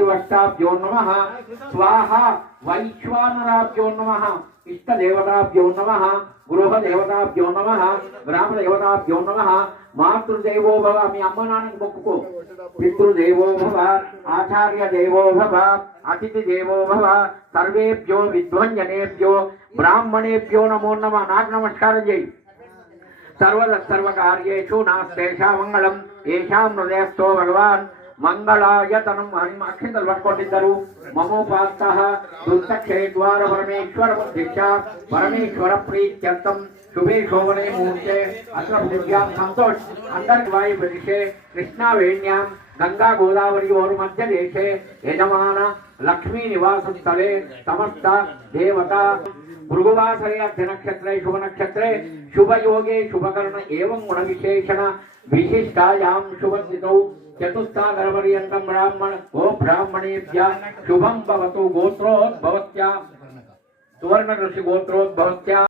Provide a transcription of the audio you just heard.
ब्रह्मादिवष्टाभ्यो नमः स्वाहा वैश्वानराभ्यो नमः इष्टदेवताभ्यो नमः गृहदेवताभ्यो नमः ग्रामदेवताभ्यो नमः मातृदेवो भव मी अम्म नान्नकु मोक्कुको पितृदेवो भव आचार्यदेवो भव अतिथिदेवो भव सर्वेभ्यो विद्वञ्जनेभ्यो ब्राह्मणेभ्यो नमो नमः नाक नमस्कारं जय सर्वकार्येषु नास्तेषा मंगलम येषां हृदयस्थो भगवान् मंगलायतनं हरिम अक्षिंतलु पट्टुकोंडिद्दरु ममोपास्तः दुर्दक्षेद्वार परमेश्वर दीक्षा परमेश्वर प्रीत्यर्थं शुभे शोभने मुहूर्ते अत्र पृथिव्यां संतोष अंतर्वायु प्रदेशे कृष्णावेण्यां गंगा गोदावरी और मध्य देशे यजमान लक्ष्मी निवास स्थले समस्त देवता भृगुवासरे अर्थ नक्षत्रे शुभ नक्षत्रे शुभ योगे शुभकर्ण एवं गुण विशेषण विशिष्टायां शुभस्थितौ चतुस्सागरपर्यन्तं ब्राह्मण गो ब्राह्मणेभ्यः शुभं भवतु गोत्रोद्भवत्या सुवर्ण ऋषि गोत्रोद्भवत्या